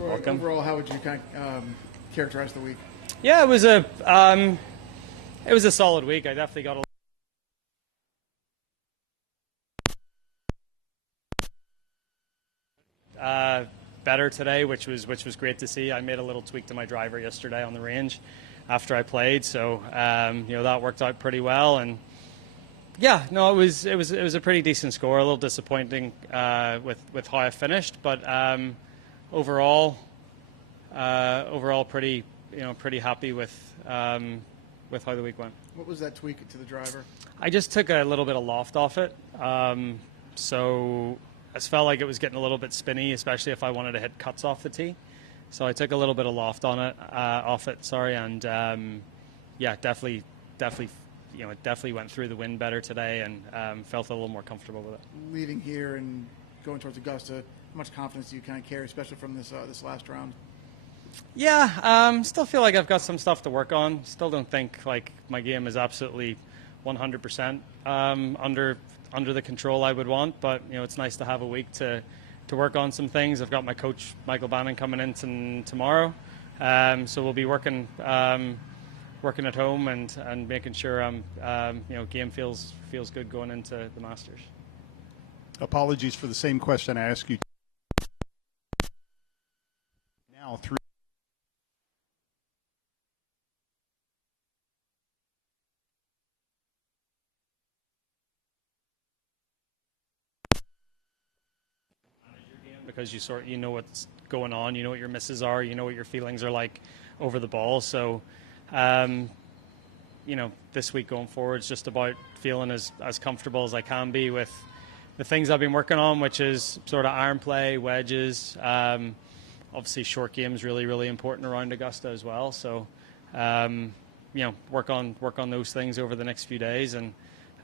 Welcome. Overall, how would you kind of characterize the week? Yeah, it was a solid week. I definitely got better today, which was great to see. I made a little tweak to my driver yesterday on the range after I played, so that worked out pretty well. And yeah, no, it was a pretty decent score. A little disappointing with how I finished, but overall pretty happy with how the week went. What was that tweak to the driver? I just took a little bit of loft off it, so I felt like it was getting a little bit spinny, especially if I wanted to hit cuts off the tee. So I took a little bit of loft off it. Sorry, and definitely it definitely went through the wind better today, and felt a little more comfortable with it. Leaving here and going towards Augusta, how much confidence do you kind of carry, especially from this last round? Yeah, still feel like I've got some stuff to work on. Still don't think like my game is absolutely 100% under the control I would want, but it's nice to have a week to work on some things. I've got my coach Michael Bannon coming in tomorrow, so we'll be working at home and making sure game feels good going into the Masters. Apologies for the same question I asked you now through. Because you know what's going on, you know what your misses are, you know what your feelings are like over the ball. So, this week going forward is just about feeling as comfortable as I can be with the things I've been working on, which is sort of iron play, wedges. Obviously, short game's really, really important around Augusta as well. So, work on those things over the next few days, and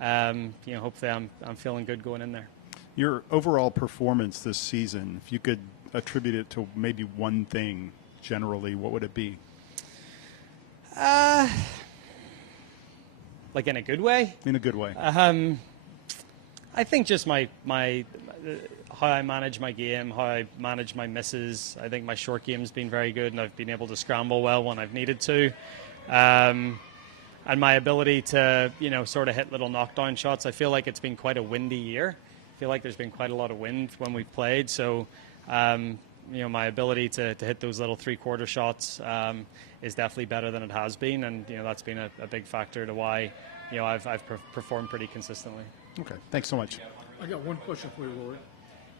hopefully I'm feeling good going in there. Your overall performance this season, if you could attribute it to maybe one thing generally, what would it be? Like in a good way? In a good way. I think just my how I manage my game, how I manage my misses. I think my short game's been very good, and I've been able to scramble well when I've needed to. And my ability to, sort of hit little knockdown shots. I feel like it's been quite a windy year. I feel like there's been quite a lot of wind when we've played, so my ability to hit those little three-quarter shots is definitely better than it has been, and that's been a big factor to why I've performed pretty consistently. Okay, thanks so much. I got one question for you, Rory.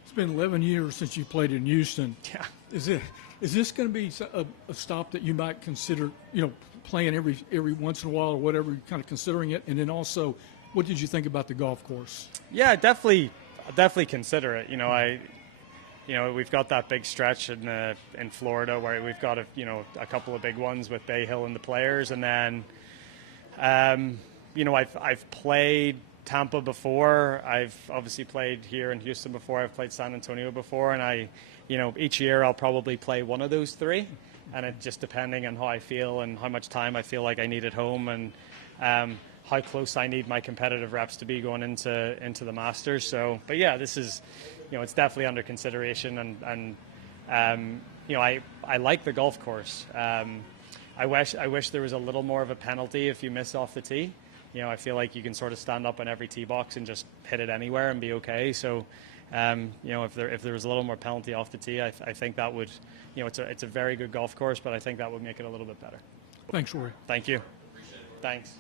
It's been 11 years since you played in Houston. Yeah. Is this going to be a stop that you might consider, playing every once in a while or whatever, kind of considering it? And then also, what did you think about the golf course? Yeah, definitely consider it. We've got that big stretch in Florida where we've got a couple of big ones with Bay Hill and the Players, and then I've played Tampa before. I've obviously played here in Houston before. I've played San Antonio before, and each year I'll probably play one of those three, and it just depending on how I feel and how much time I feel like I need at home, and how close I need my competitive reps to be going into the Masters. So, but yeah, this is, it's definitely under consideration, and I like the golf course. I wish there was a little more of a penalty if you miss off the tee. I feel like you can sort of stand up in every tee box and just hit it anywhere and be okay. So, if there was a little more penalty off the tee, I think that would, it's a very good golf course, but I think that would make it a little bit better. Thanks, Rory. Thank you. Thanks.